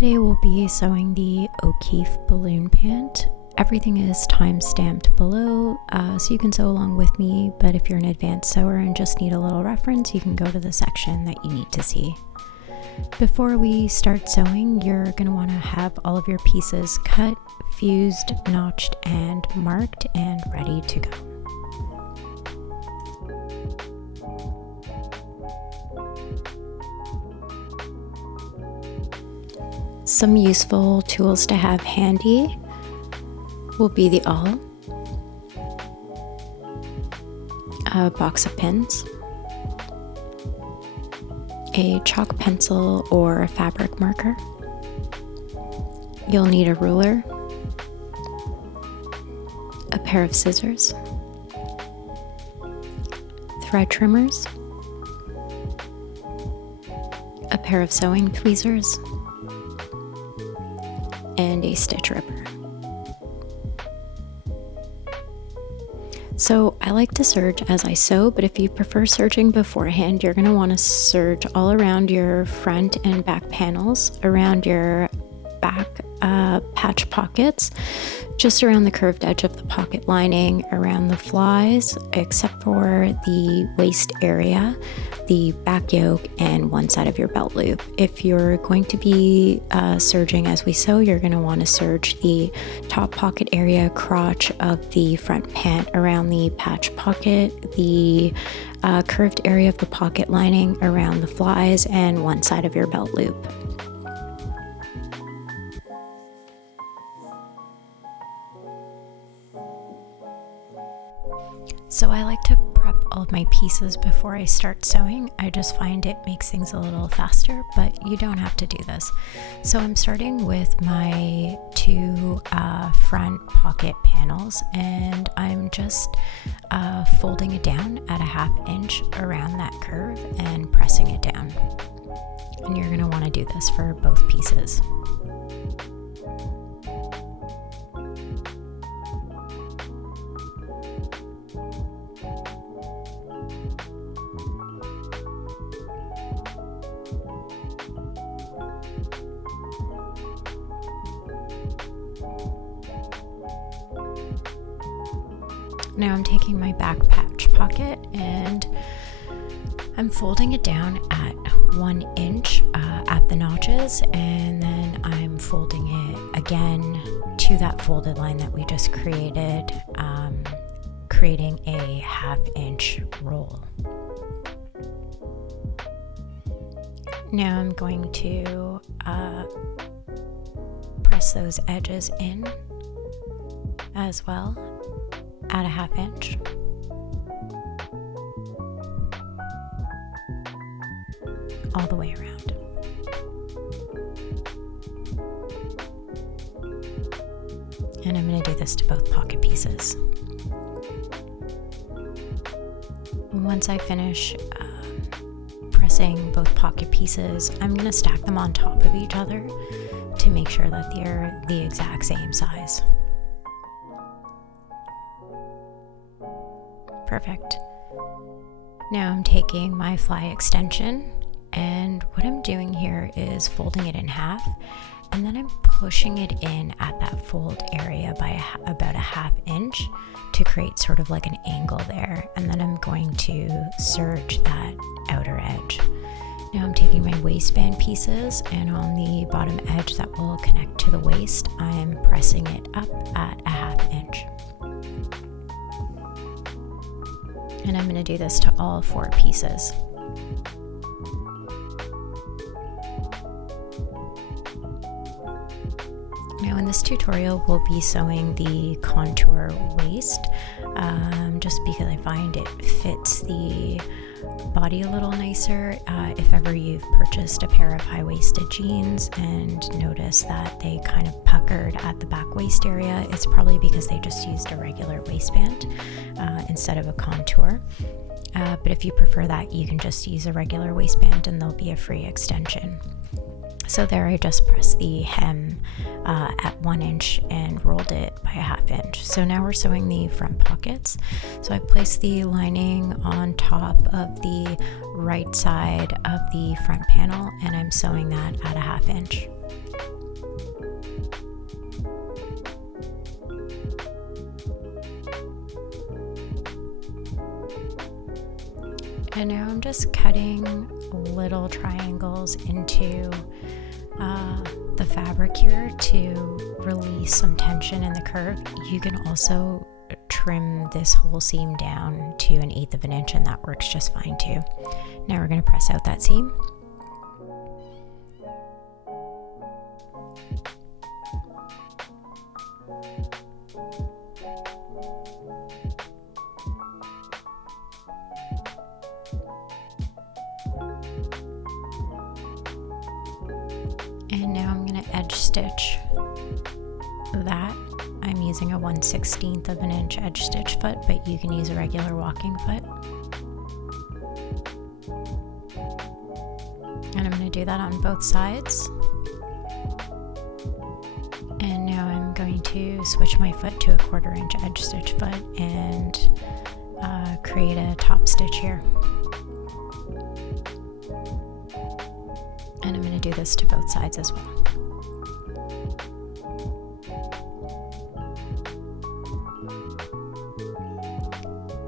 Today we'll be sewing the Okeeffe Ballon Pant. Everything is time-stamped below, so you can sew along with me, but if you're an advanced sewer and just need a little reference, you can go to the section that you need to see. Before we start sewing, you're going to want to have all of your pieces cut, fused, notched, and marked, and ready to go. Some useful tools to have handy will be the awl, a box of pins, a chalk pencil or a fabric marker. You'll need a ruler, a pair of scissors, thread trimmers, a pair of sewing tweezers, and a stitch ripper. So I like to serge as I sew, but if you prefer serging beforehand, you're going to want to serge all around your front and back panels, around your back patch pockets, just around the curved edge of the pocket lining, around the flies, except for the waist area, the back yoke, and one side of your belt loop. If you're going to be serging as we sew, you're going to want to serge the top pocket area, crotch of the front pant, around the patch pocket, the curved area of the pocket lining, around the flies, and one side of your belt loop. So I like to prep all of my pieces before I start sewing. I just find it makes things a little faster, but you don't have to do this. So I'm starting with my two front pocket panels, and I'm just folding it down at a 1/2 inch around that curve and pressing it down. And you're going to want to do this for both pieces. Now I'm taking my back patch pocket and I'm folding it down at 1 inch at the notches, and then I'm folding it again to that folded line that we just created, creating a 1/2 inch roll. Now I'm going to press those edges in as well at a 1/2 inch. All the way around. And I'm going to do this to both pocket pieces. Once I finish pressing both pocket pieces, I'm going to stack them on top of each other to make sure that they're the exact same size. Perfect. Now I'm taking my fly extension, and what I'm doing here is folding it in half, and then I'm pushing it in at that fold area by about a 1/2 inch to create sort of like an angle there, and then I'm going to serge that outer edge. Now I'm taking my waistband pieces, and on the bottom edge that will connect to the waist, I'm pressing it up at a 1/2 inch. And I'm going to do this to all 4 pieces. Now in this tutorial, we'll be sewing the contour waist, just because I find it fits the body a little nicer. If ever you've purchased a pair of high-waisted jeans and noticed that they kind of puckered at the back waist area, it's probably because they just used a regular waistband instead of a contour. But if you prefer that, you can just use a regular waistband and there'll be a free extension. So there I just pressed the hem at 1 inch and rolled it by a 1/2 inch. So now we're sewing the front pockets. So I've placed the lining on top of the right side of the front panel and I'm sewing that at a 1/2 inch. And now I'm just cutting little triangles into the fabric here to release some tension in the curve. You can also trim this whole seam down to 1/8 of an inch, and that works just fine too. Now we're going to press out that seam. And now I'm going to edge stitch that. I'm using a 1/16 of an inch edge stitch foot, but you can use a regular walking foot. And I'm going to do that on both sides. And now I'm going to switch my foot to a 1/4 inch edge stitch foot and create a top stitch here. And I'm going to do this to both sides as well.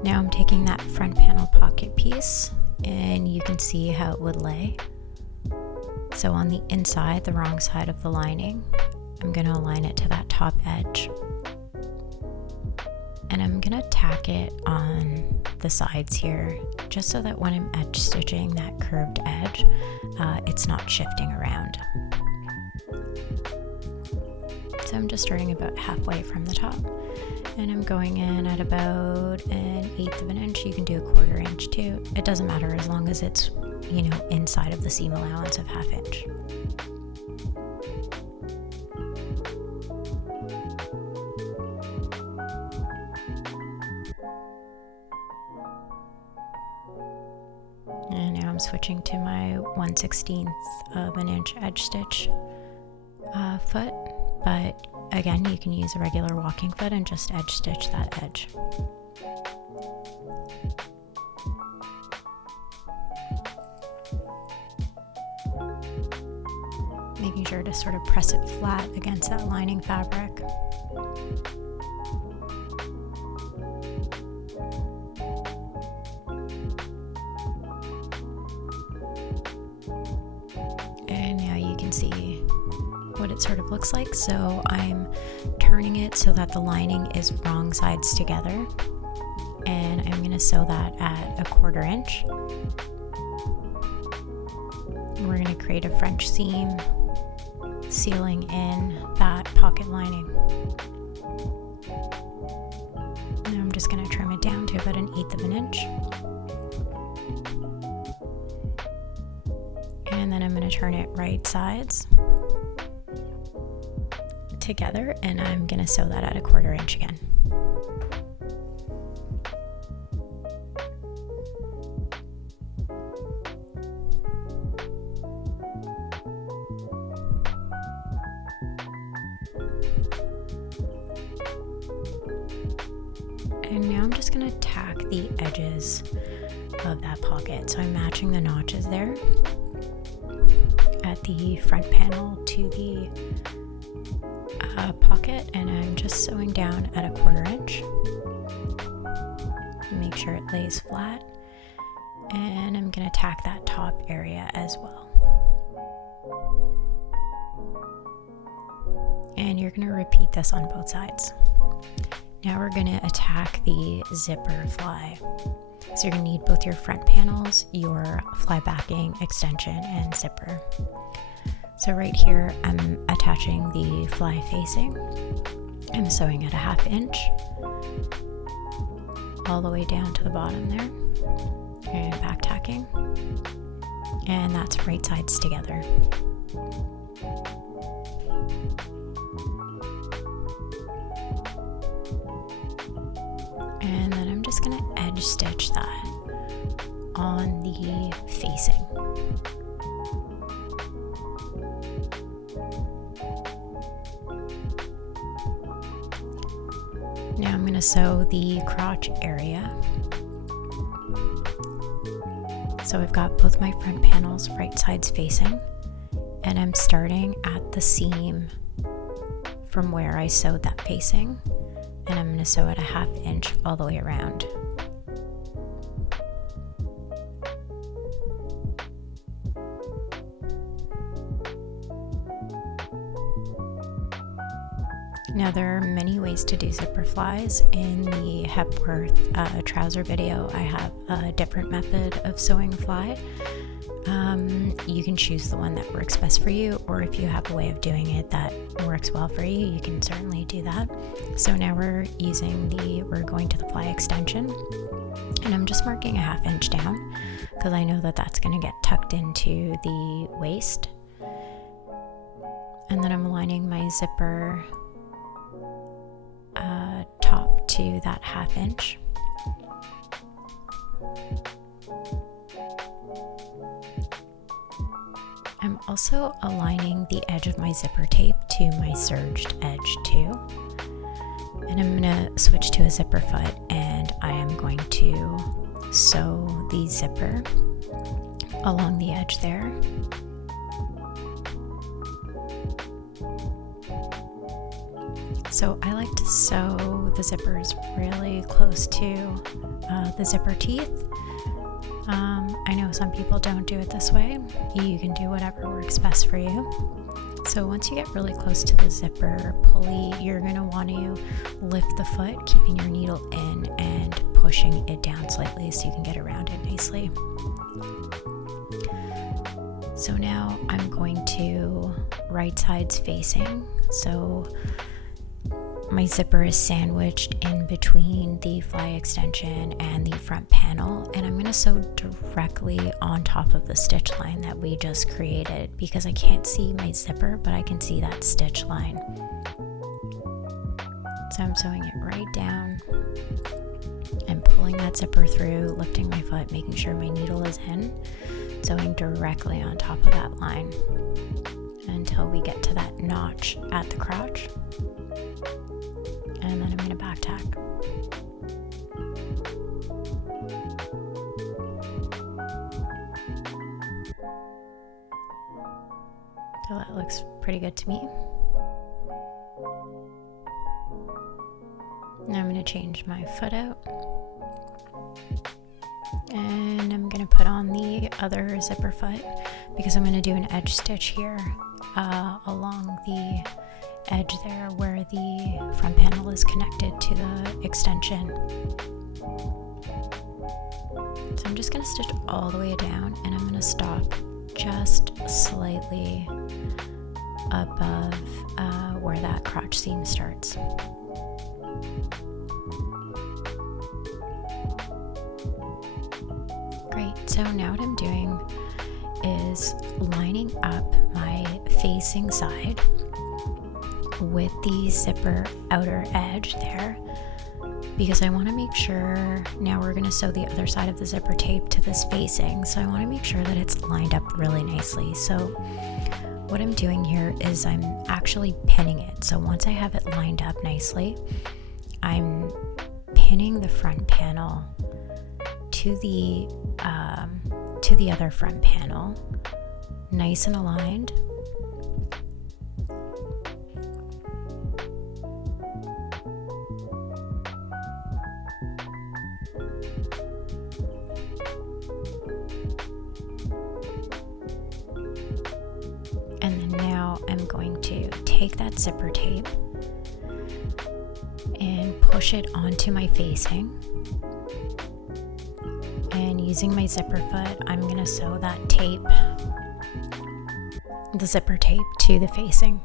Now I'm taking that front panel pocket piece, and you can see how it would lay. So on the inside, the wrong side of the lining, I'm going to align it to that top edge. And I'm going to tack it on the sides here, just so that when I'm edge stitching that curved edge, it's not shifting around. So I'm just starting about halfway from the top, and I'm going in at about 1/8 of an inch. You can do a 1/4 inch too. It doesn't matter as long as it's, inside of the seam allowance of 1/2 inch. And now I'm switching to my 1/16 of an inch edge stitch foot, but again, you can use a regular walking foot and just edge stitch that edge. Making sure to sort of press it flat against that lining fabric. And now you can see what it sort of looks like. So I'm turning it so that the lining is wrong sides together, and I'm going to sew that at a 1/4 inch. We're going to create a French seam, sealing in that pocket lining. Now I'm just going to trim it down to about 1/8 of an inch. And then I'm going to turn it right sides together, and I'm going to sew that at a 1/4 inch again. And now I'm just going to tack the edges of that pocket. So I'm matching the notches there at the front panel to the pocket, and I'm just sewing down at a 1/4 inch. Make sure it lays flat, and I'm going to tack that top area as well. And you're going to repeat this on both sides. Now we're going to attack the zipper fly. So you're going to need both your front panels, your fly backing extension, and zipper. So right here, I'm attaching the fly facing. I'm sewing at a 1/2 inch all the way down to the bottom there, and back tacking, and that's right sides together. And then I'm just going to edge stitch that on the facing. Now I'm going to sew the crotch area. So I've got both my front panels right sides facing, and I'm starting at the seam from where I sewed that facing, and I'm going to sew at a 1/2 inch all the way around. Now there are many ways to do zipper flies. In the Hepworth trouser video, I have a different method of sewing a fly. You can choose the one that works best for you, or if you have a way of doing it that works well for you, you can certainly do that. So now we're going to the fly extension, and I'm just marking a 1/2 inch down because I know that that's going to get tucked into the waist. And then I'm aligning my zipper top to that 1/2 inch. I'm also aligning the edge of my zipper tape to my serged edge too. And I'm going to switch to a zipper foot, and I am going to sew the zipper along the edge there. So I like to sew the zippers really close to the zipper teeth. I know some people don't do it this way. You can do whatever works best for you. So once you get really close to the zipper pulley, you're going to want to lift the foot, keeping your needle in and pushing it down slightly so you can get around it nicely. So now I'm going to right sides facing. So my zipper is sandwiched in between the fly extension and the front panel, and I'm going to sew directly on top of the stitch line that we just created because I can't see my zipper, but I can see that stitch line. So I'm sewing it right down and pulling that zipper through, lifting my foot, making sure my needle is in, sewing directly on top of that line until we get to that notch at the crotch. And then I'm going to back tack. So that looks pretty good to me. Now I'm going to change my foot out. And I'm going to put on the other zipper foot because I'm going to do an edge stitch here along the edge there where the front panel is connected to the extension. So I'm just going to stitch all the way down, and I'm going to stop just slightly above where that crotch seam starts. Great, so now what I'm doing is lining up my facing side with the zipper outer edge there because I want to make sure, now we're going to sew the other side of the zipper tape to this facing, so I want to make sure that it's lined up really nicely. So what I'm doing here is I'm actually pinning it. So once I have it lined up nicely, I'm pinning the front panel to the other front panel, nice and aligned. And then now I'm going to take that zipper tape and push it onto my facing. And using my zipper foot, I'm going to sew that tape, the zipper tape, to the facing.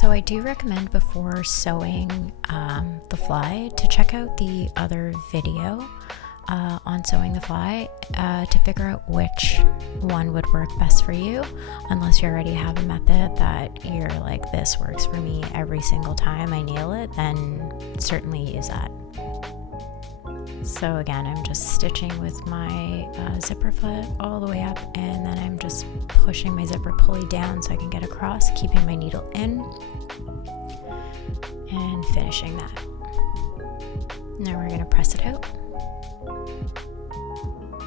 So I do recommend before sewing the fly to check out the other video on sewing the fly to figure out which one would work best for you, unless you already have a method that you're like, this works for me every single time I nail it, then certainly use that. So again, I'm just stitching with my zipper foot all the way up, and then I'm just pushing my zipper pulley down so I can get across, keeping my needle in and finishing that. Now we're going to press it out.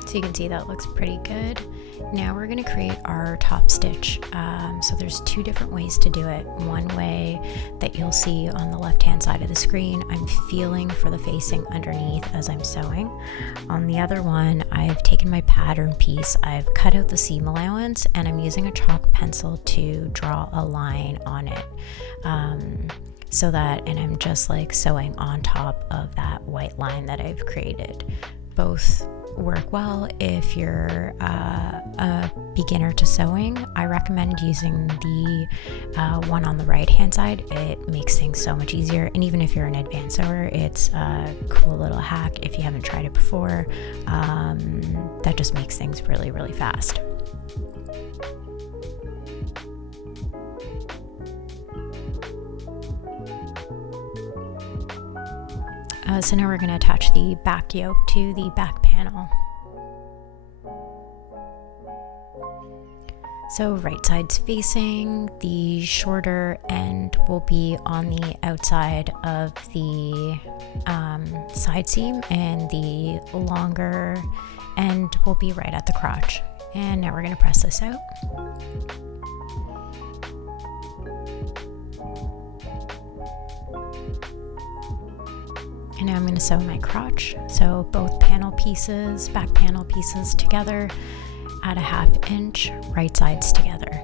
So you can see that looks pretty good. Now we're going to create our top stitch. So there's two different ways to do it. One way that you'll see on the left hand side of the screen, I'm feeling for the facing underneath as I'm sewing. On the other one, I've taken my pattern piece, I've cut out the seam allowance, and I'm using a chalk pencil to draw a line on it. So that, and I'm just like sewing on top of that white line that I've created. Both work well if you're a beginner to sewing. I recommend using the one on the right hand side. It makes things so much easier, and even if you're an advanced sewer, it's a cool little hack if you haven't tried it before. That just makes things really, really fast. So now we're going to attach the back yoke to the back panel. So right side's facing, the shorter end will be on the outside of the side seam, and the longer end will be right at the crotch. And now we're going to press this out. And now I'm going to sew my crotch. So both panel pieces, back panel pieces together at a 1/2 inch, right sides together.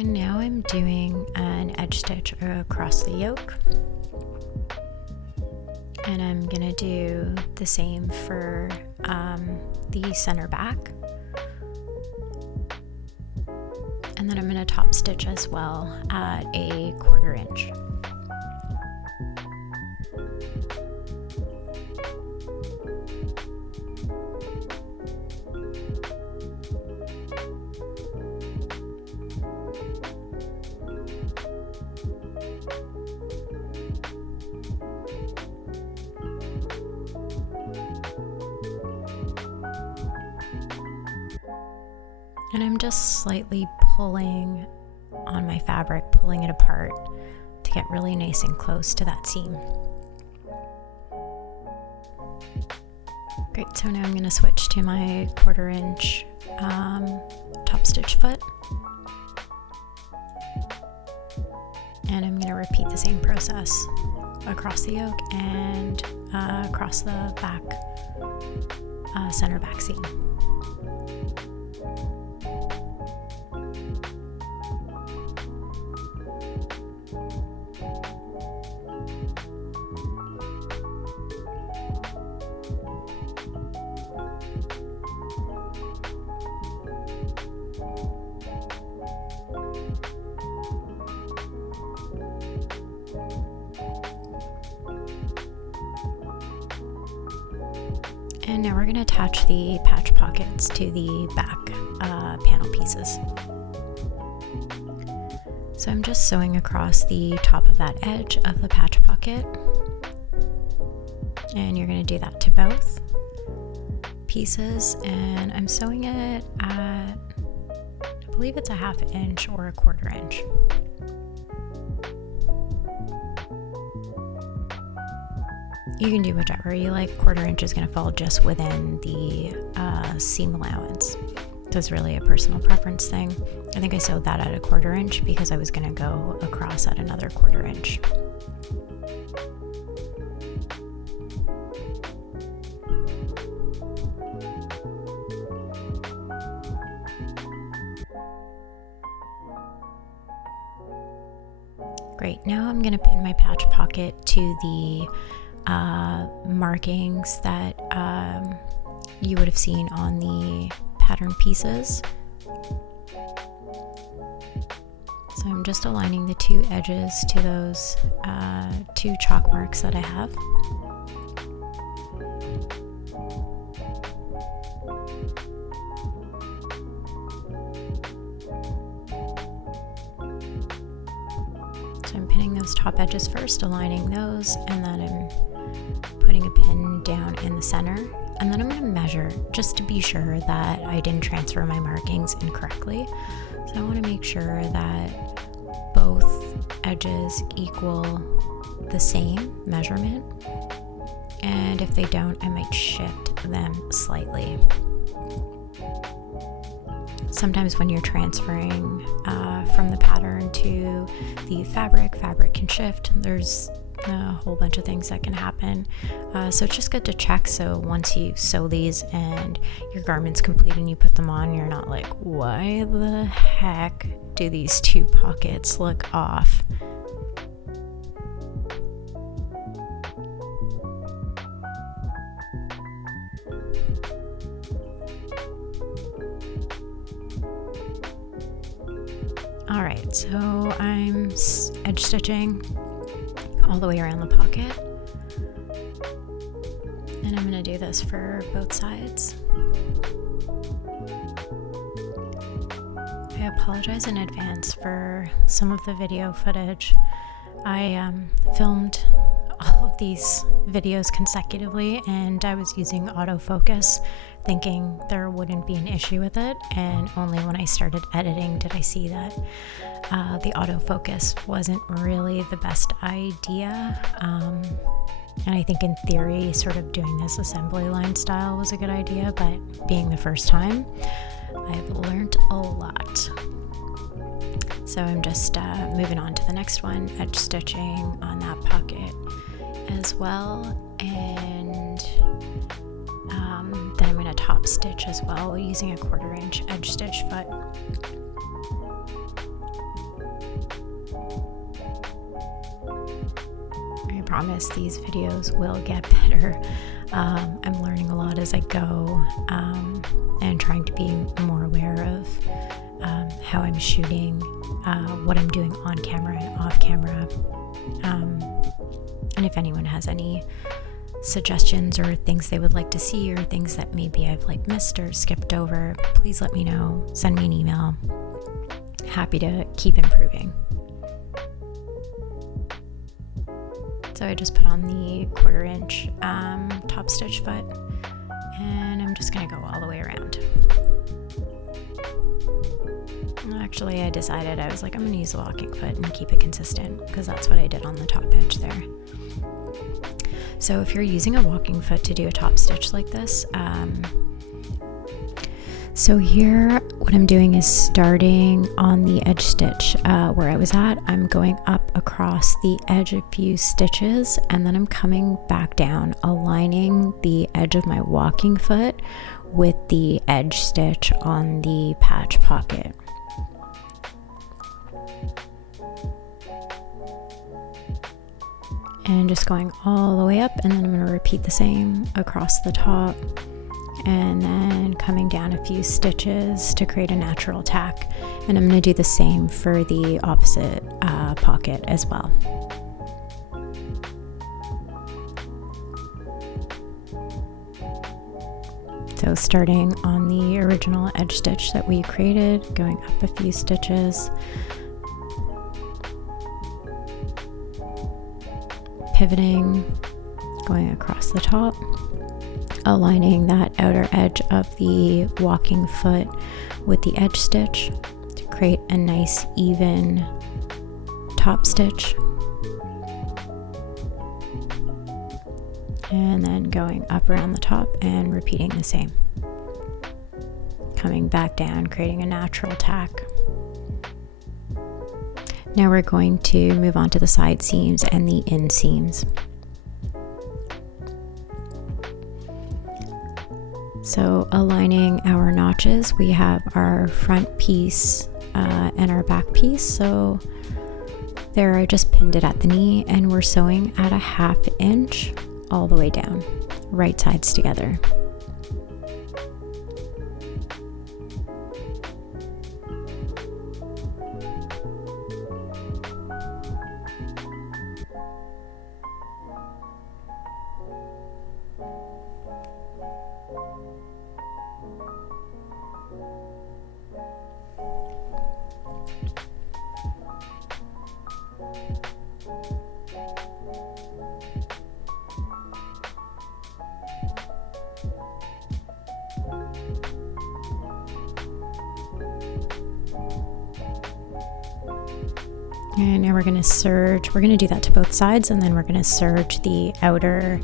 And now I'm doing an edge stitch across the yoke, and I'm gonna do the same for the center back, and then I'm gonna top stitch as well at a 1/4 inch. And I'm just slightly pulling on my fabric, pulling it apart to get really nice and close to that seam. Great, so now I'm going to switch to my 1/4 inch top stitch foot. And I'm going to repeat the same process across the yoke and across the back, center back seam. And now we're going to attach the patch pockets to the back panel pieces. So I'm just sewing across the top of that edge of the patch pocket, and you're going to do that to both pieces, and I'm sewing it at, I believe it's a 1/2 inch or a 1/4 inch. You can do whichever you like. 1/4 inch is going to fall just within the seam allowance. So it's really a personal preference thing. I think I sewed that at a 1/4 inch because I was going to go across at another 1/4 inch. Great, now I'm going to pin my patch pocket to the markings that you would have seen on the pattern pieces. So I'm just aligning the two edges to those two chalk marks that I have. pinning those top edges first, aligning those, and then I'm putting a pin down in the center. And then I'm going to measure just to be sure that I didn't transfer my markings incorrectly. So I want to make sure that both edges equal the same measurement. And if they don't, I might shift them slightly. Sometimes when you're transferring from the pattern to the fabric can shift. There's a whole bunch of things that can happen. So it's just good to check, so once you sew these and your garment's complete and you put them on, you're not like, why the heck do these two pockets look off? Alright, so I'm edge stitching all the way around the pocket, and I'm going to do this for both sides. I apologize in advance for some of the video footage. I filmed all of these videos consecutively, and I was using autofocus, thinking there wouldn't be an issue with it, and only when I started editing did I see that the autofocus wasn't really the best idea. And I think in theory, sort of doing this assembly line style was a good idea, but being the first time, I've learned a lot. So I'm just moving on to the next one, edge stitching on that pocket as well, and then I'm going to top stitch as well using a 1/4 inch edge stitch foot. I promise these videos will get better. I'm learning a lot as I go, and trying to be more aware of how I'm shooting, what I'm doing on camera and off camera. And if anyone has any suggestions or things they would like to see, or things that maybe I've missed or skipped over, please let me know. Send me an email. Happy to keep improving. So I just put on the 1/4 inch top stitch foot, and I'm just going to go all the way around. Actually, I decided, I was like, I'm going to use the walking foot and keep it consistent, because that's what I did on the top edge there. So if you're using a walking foot to do a top stitch like this, so here what I'm doing is starting on the edge stitch where I was at. I'm going up across the edge a few stitches, and then I'm coming back down, aligning the edge of my walking foot with the edge stitch on the patch pocket. And just going all the way up, and then I'm going to repeat the same across the top, and then coming down a few stitches to create a natural tack. And I'm going to do the same for the opposite pocket as well. So starting on the original edge stitch that we created, going up a few stitches, pivoting, going across the top, aligning that outer edge of the walking foot with the edge stitch to create a nice even top stitch, and then going up around the top and repeating the same, coming back down, creating a natural tack. Now we're going to move on to the side seams and the inseams. So aligning our notches, we have our front piece and our back piece. So there I just pinned it at the knee, and we're sewing at a 1/2 inch all the way down, right sides together. And now we're going to serge. We're going to do that to both sides, and then we're going to serge the outer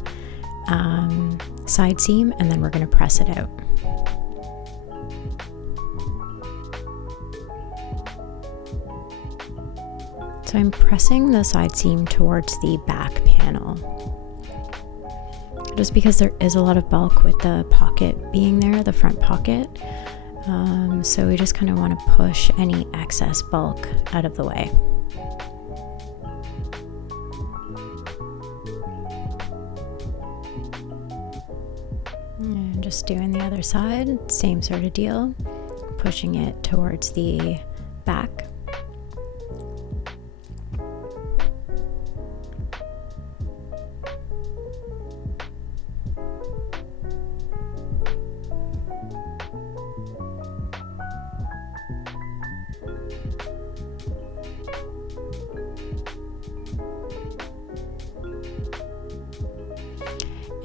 side seam, and then we're going to press it out. So I'm pressing the side seam towards the back panel, just because there is a lot of bulk with the pocket being there, the front pocket. So we just kind of want to push any excess bulk out of the way. And just doing the other side, same sort of deal, pushing it towards the back.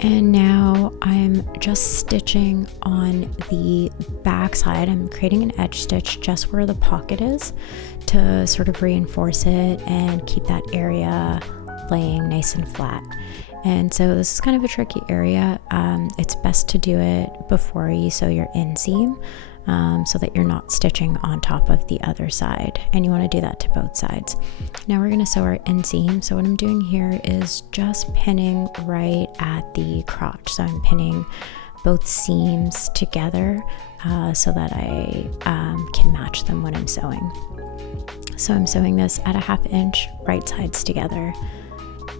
And now I'm just stitching on the back side. I'm creating an edge stitch just where the pocket is to sort of reinforce it and keep that area laying nice and flat. And so this is kind of a tricky area. It's best to do it before you sew your inseam, so that you're not stitching on top of the other side, and you want to do that to both sides. Now we're going to sew our inseam. So what I'm doing here is just pinning right at the crotch. So I'm pinning both seams together so that I can match them when I'm sewing. So I'm sewing this at a 1/2 inch, right sides together,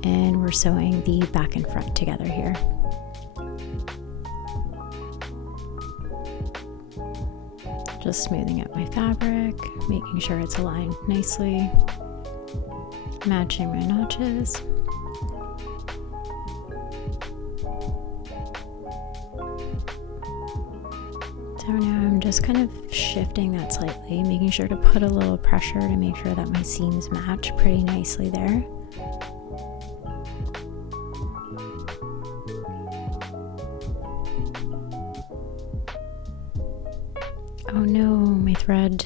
and we're sewing the back and front together here. Just smoothing out my fabric, making sure it's aligned nicely, matching my notches. So now I'm just kind of shifting that slightly, making sure to put a little pressure to make sure that my seams match pretty nicely there. Oh no, my thread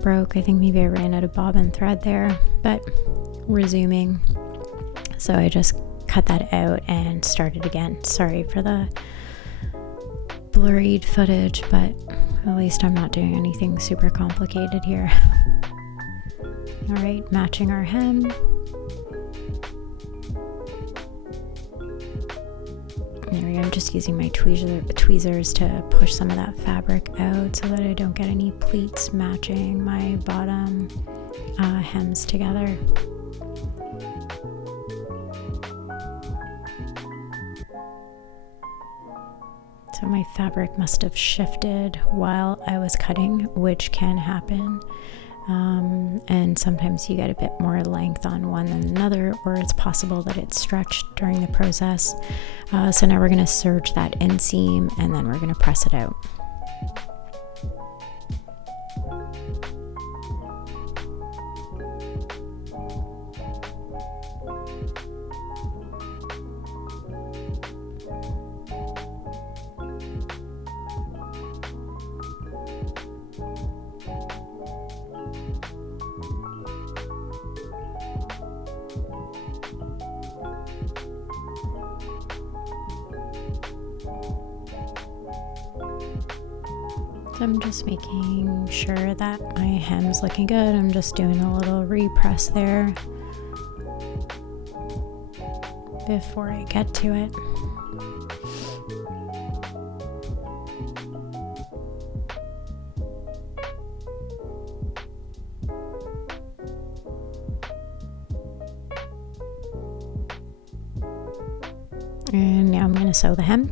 broke. I think maybe I ran out of bobbin thread there, but resuming. So I just cut that out and started again. Sorry for the blurred footage, but at least I'm not doing anything super complicated here. All right, matching our hem. There we go. I'm just using my tweezers to push some of that fabric out so that I don't get any pleats matching my bottom hems together. So my fabric must have shifted while I was cutting, which can happen. And sometimes you get a bit more length on one than another, or it's possible that it's stretched during the process. So now we're going to serge that inseam, and then we're going to press it out. I'm just making sure that my hem's looking good. I'm just doing a little repress there before I get to it. And now I'm going to sew the hem.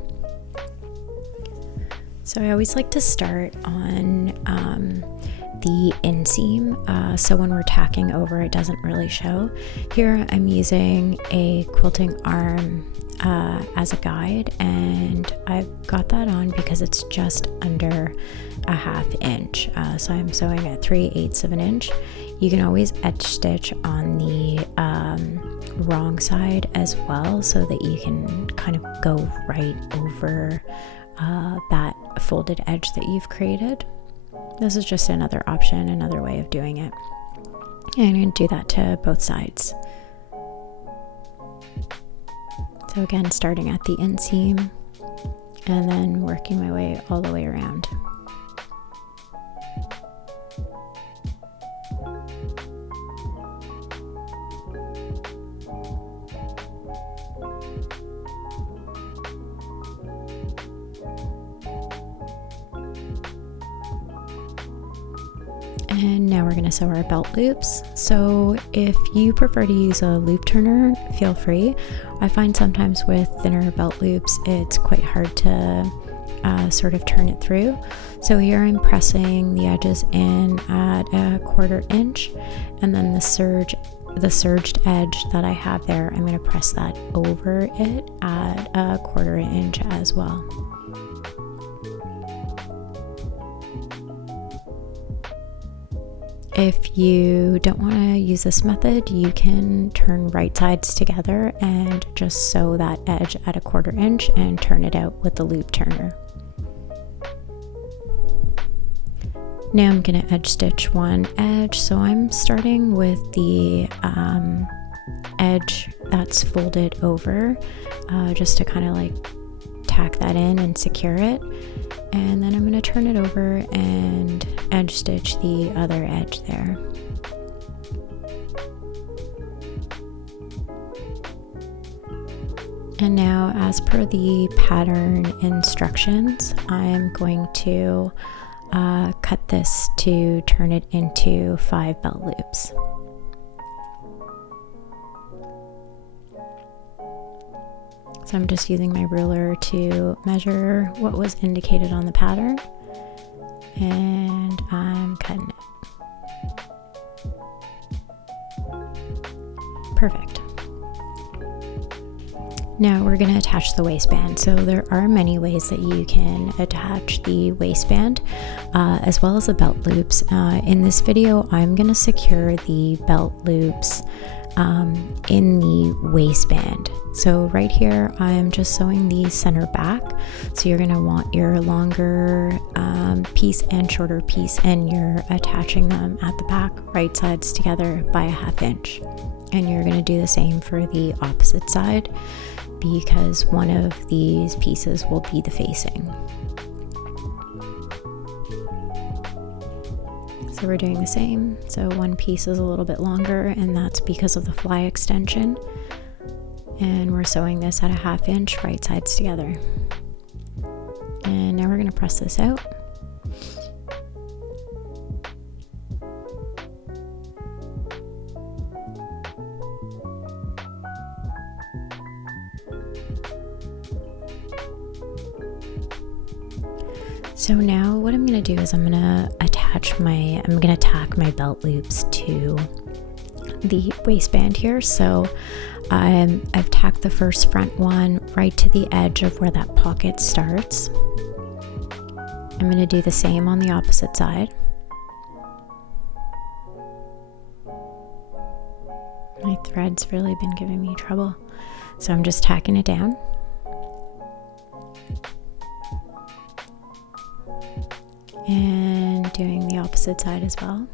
So I always like to start on the inseam, so when we're tacking over it doesn't really show. Here I'm using a quilting arm as a guide, and I've got that on because it's just under a 1/2 inch. So I'm sewing at 3/8 of an inch. You can always edge stitch on the wrong side as well, so that you can kind of go right over that folded edge that you've created. This is just another option, another way of doing it. And I'm going to do that to both sides. So again, starting at the inseam and then working my way all the way around. And now we're going to sew our belt loops. So if you prefer to use a loop turner, feel free. I find sometimes with thinner belt loops, it's quite hard to sort of turn it through. So here I'm pressing the edges in at 1/4 inch, and then the surged edge that I have there, I'm going to press that over it at 1/4 inch as well. If you don't want to use this method, you can turn right sides together and just sew that edge at 1/4 inch and turn it out with the loop turner. Now I'm going to edge stitch one edge, so I'm starting with the edge that's folded over, just to kind of like tack that in and secure it. And then I'm going to turn it over and edge stitch the other edge there. And now, as per the pattern instructions, I'm going to cut this to turn it into 5 belt loops. So I'm just using my ruler to measure what was indicated on the pattern, and I'm cutting it. Perfect. Now we're going to attach the waistband. So there are many ways that you can attach the waistband, as well as the belt loops. In this video, I'm going to secure the belt loops in the waistband. So right here, I'm just sewing the center back. So you're going to want your longer piece and shorter piece, and you're attaching them at the back, right sides together by 1/2 inch. And you're going to do the same for the opposite side, because one of these pieces will be the facing. So we're doing the same. So one piece is a little bit longer, and that's because of the fly extension. And we're sewing this at 1/2 inch, right sides together. And now we're going to press this out. So now what I'm going to do is I'm going to tack my belt loops to the waistband here. So I've tacked the first front one right to the edge of where that pocket starts. I'm going to do the same on the opposite side. My thread's really been giving me trouble, so I'm just tacking it down. And doing the opposite side as well.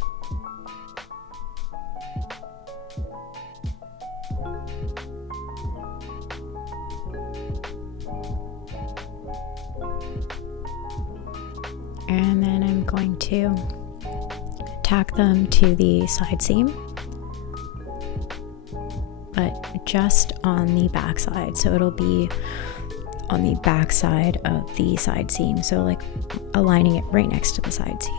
And then I'm going to tack them to the side seam, but just on the back side. So it'll be on the back side of the side seam, so like aligning it right next to the side seam.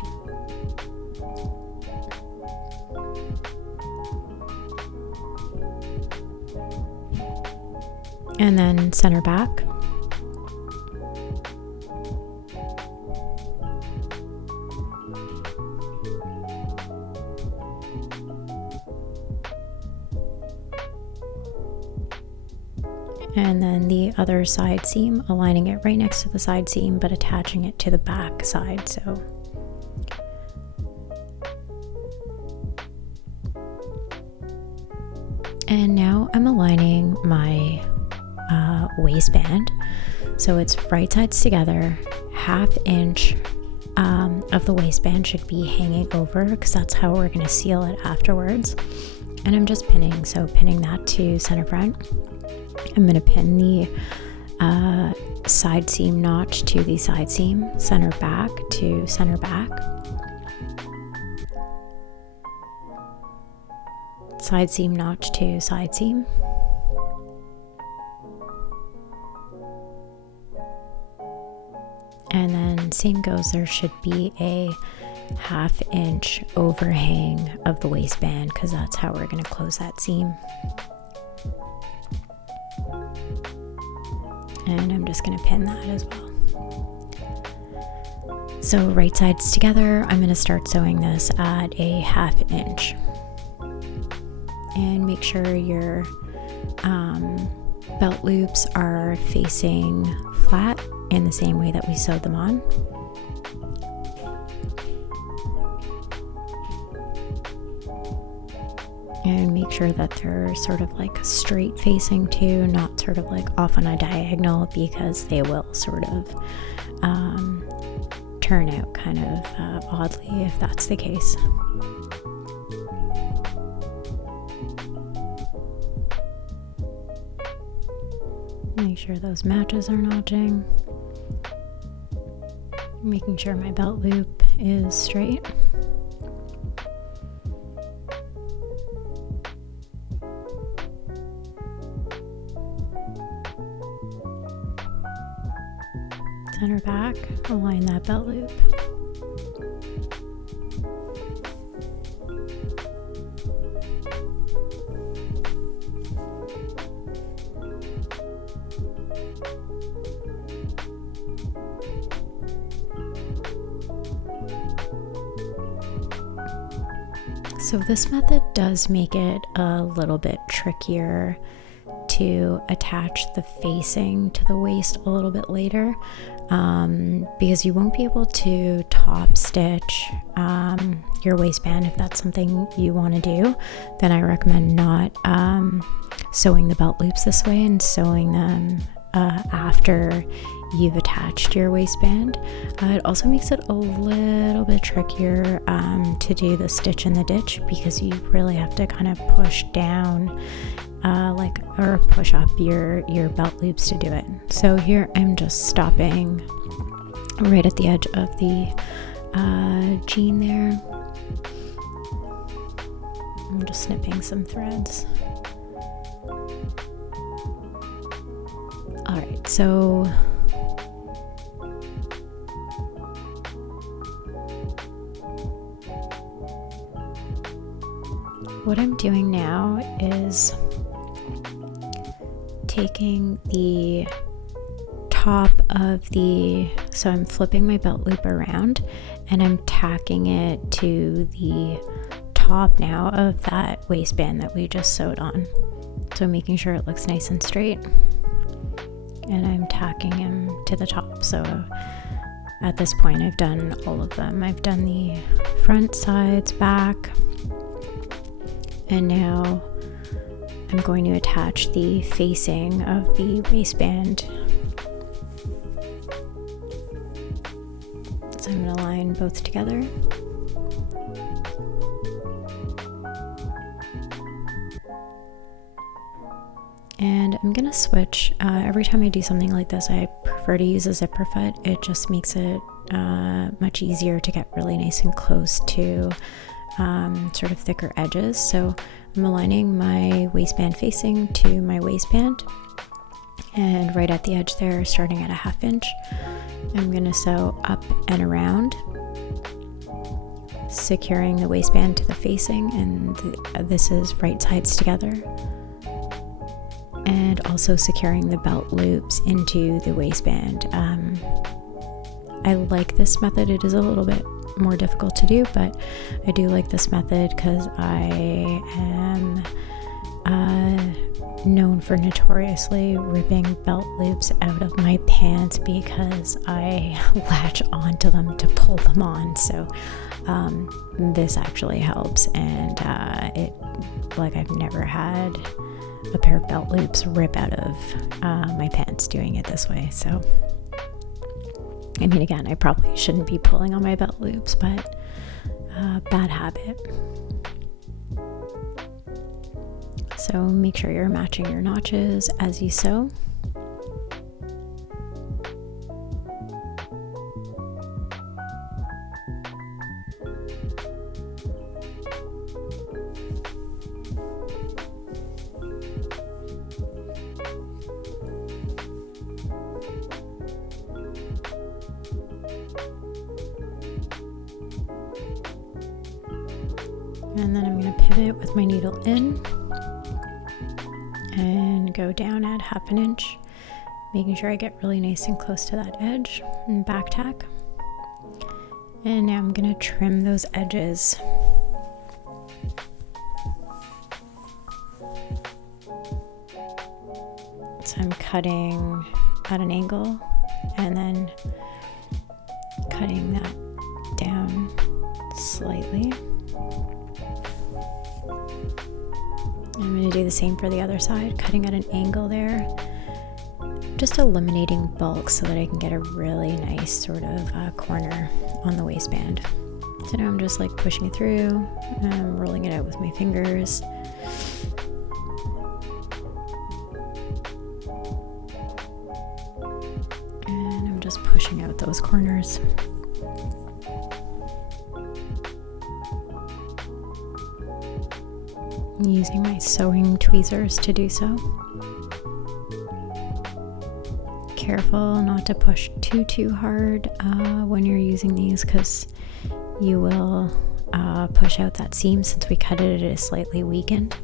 And then center back. And then the other side seam, aligning it right next to the side seam, but attaching it to the back side. So and now I'm aligning my waistband, so it's right sides together, 1/2 inch of the waistband should be hanging over, because that's how we're going to seal it afterwards. And I'm just pinning, so pinning that to center front. I'm going to pin the side seam notch to the side seam, center back to center back, side seam notch to side seam, and then same goes, there should be a 1/2 inch overhang of the waistband, because that's how we're going to close that seam. And I'm just going to pin that as well. So right sides together, I'm going to start sewing this at a 1/2 inch. And make sure your belt loops are facing flat in the same way that we sewed them on. And make sure that they're sort of like straight facing too, not sort of like off on a diagonal, because they will sort of turn out kind of oddly if that's the case. Make sure those matches are notching. Making sure my belt loop is straight. Center back, align that belt loop. So this method does make it a little bit trickier to attach the facing to the waist a little bit later, because you won't be able to top stitch your waistband. If that's something you want to do, then I recommend not sewing the belt loops this way and sewing them after you've attached your waistband. It also makes it a little bit trickier to do the stitch in the ditch, because you really have to kind of push down or push up your belt loops to do it. So here I'm just stopping right at the edge of the jean there. I'm just snipping some threads. All right, so what I'm doing now is taking the top of so I'm flipping my belt loop around and I'm tacking it to the top now of that waistband that we just sewed on. So making sure it looks nice and straight. And I'm tacking him to the top. So at this point I've done all of them. I've done the front, sides, back, and now I'm going to attach the facing of the waistband. So I'm going to line both together. And I'm going to switch. Every time I do something like this, I prefer to use a zipper foot. It just makes it much easier to get really nice and close to sort of thicker edges. So I'm aligning my waistband facing to my waistband, and right at the edge there, starting at a 1/2 inch, I'm going to sew up and around, securing the waistband to the facing, and this is right sides together, and also securing the belt loops into the waistband. I like this method. It is a little bit more difficult to do, but I do like this method because I am known for notoriously ripping belt loops out of my pants because I latch onto them to pull them on. So this actually helps, and I've never had a pair of belt loops rip out of my pants doing it this way. So I mean, again, I probably shouldn't be pulling on my belt loops, but bad habit. So make sure you're matching your notches as you sew. And then I'm going to pivot with my needle in and go down at 1/2 inch, making sure I get really nice and close to that edge, and back tack. And now I'm going to trim those edges. So I'm cutting at an angle and then cutting that down slightly. I'm going to do the same for the other side, cutting at an angle there, just eliminating bulk so that I can get a really nice sort of corner on the waistband. So now I'm just like pushing it through, rolling it out with my fingers. And I'm just pushing out those corners. Using my sewing tweezers to do so. Careful not to push too hard when you're using these, because you will push out that seam since we cut it. It is slightly weakened.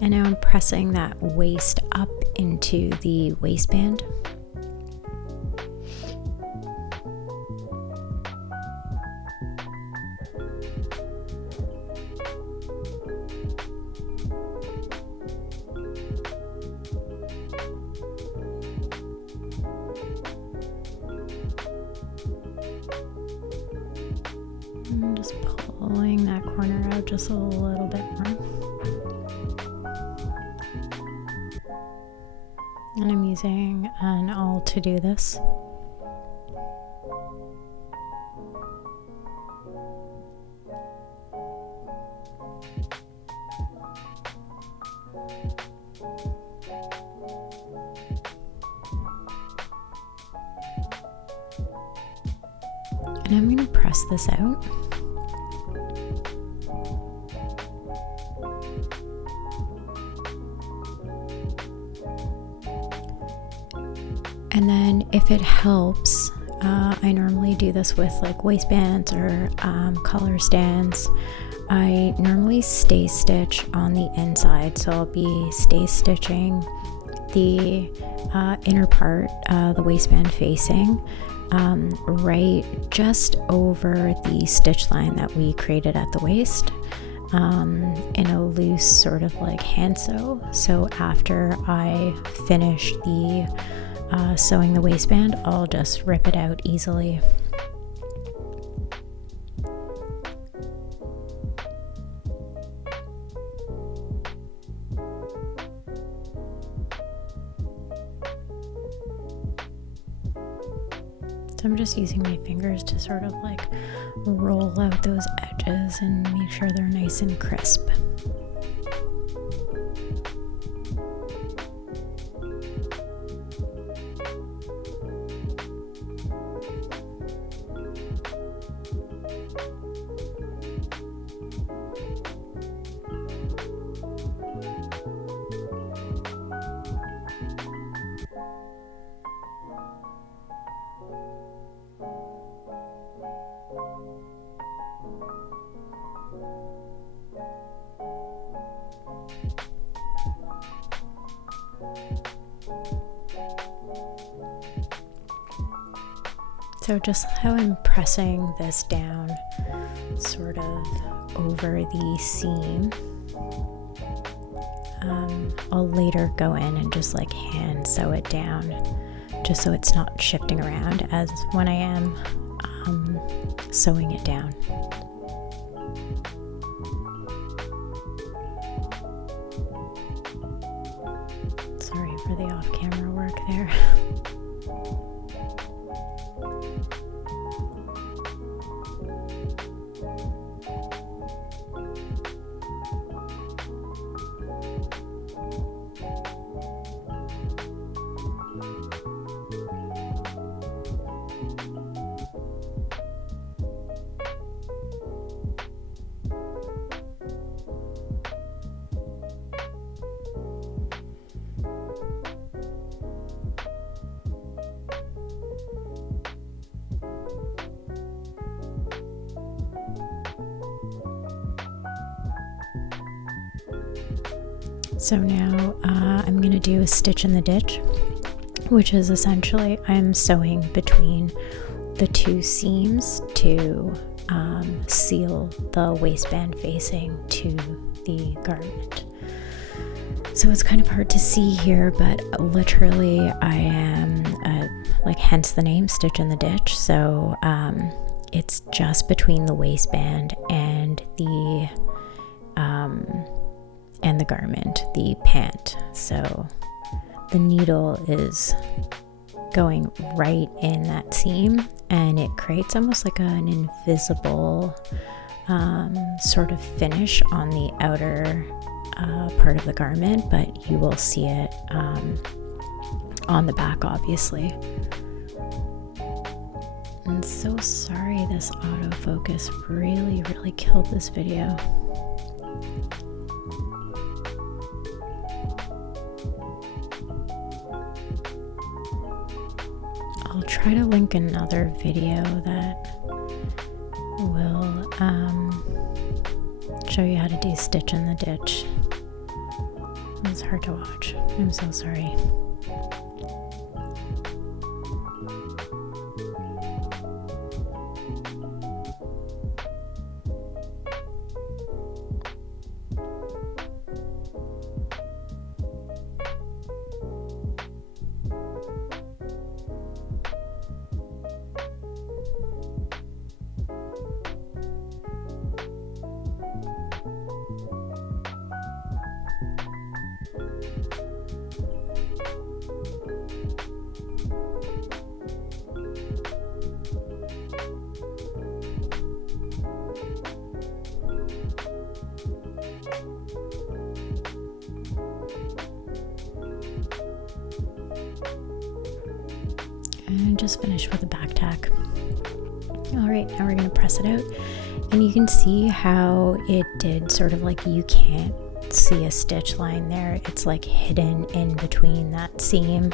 And now I'm pressing that waist up into the waistband. I'm just pulling that corner out just a little bit more. And I'm using an awl to do this. And I'm going to press this out. And then if it helps, I normally do this with like waistbands or collar stands. I normally stay stitch on the inside, so I'll be stay stitching the inner part, the waistband facing, right just over the stitch line that we created at the waist, in a loose sort of like hand sew. So after I finish the sewing the waistband, I'll just rip it out easily. So I'm just using my fingers to sort of like roll out those edges and make sure they're nice and crisp. So just how I'm pressing this down sort of over the seam, I'll later go in and just like hand sew it down, just so it's not shifting around as when I am sewing it down. Sorry for the off-camera work there. So now I'm going to do a stitch in the ditch, which is essentially I'm sewing between the two seams to seal the waistband facing to the garment. So it's kind of hard to see here, but literally I am like hence the name stitch in the ditch. So it's just between the waistband and the garment, the pant. So the needle is going right in that seam, and it creates almost like an invisible sort of finish on the outer part of the garment, but you will see it on the back, obviously. I'm so sorry this autofocus really killed this video. I'll try to link another video that will show you how to do stitch in the ditch. It was hard to watch. I'm so sorry. And just finish with a back tack. All right, now we're going to press it out, and you can see how it did sort of like, you can't see a stitch line there. It's like hidden in between that seam.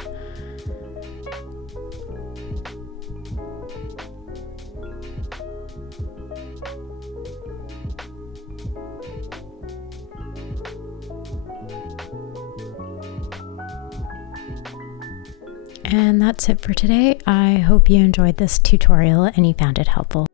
And that's it for today. I hope you enjoyed this tutorial and you found it helpful.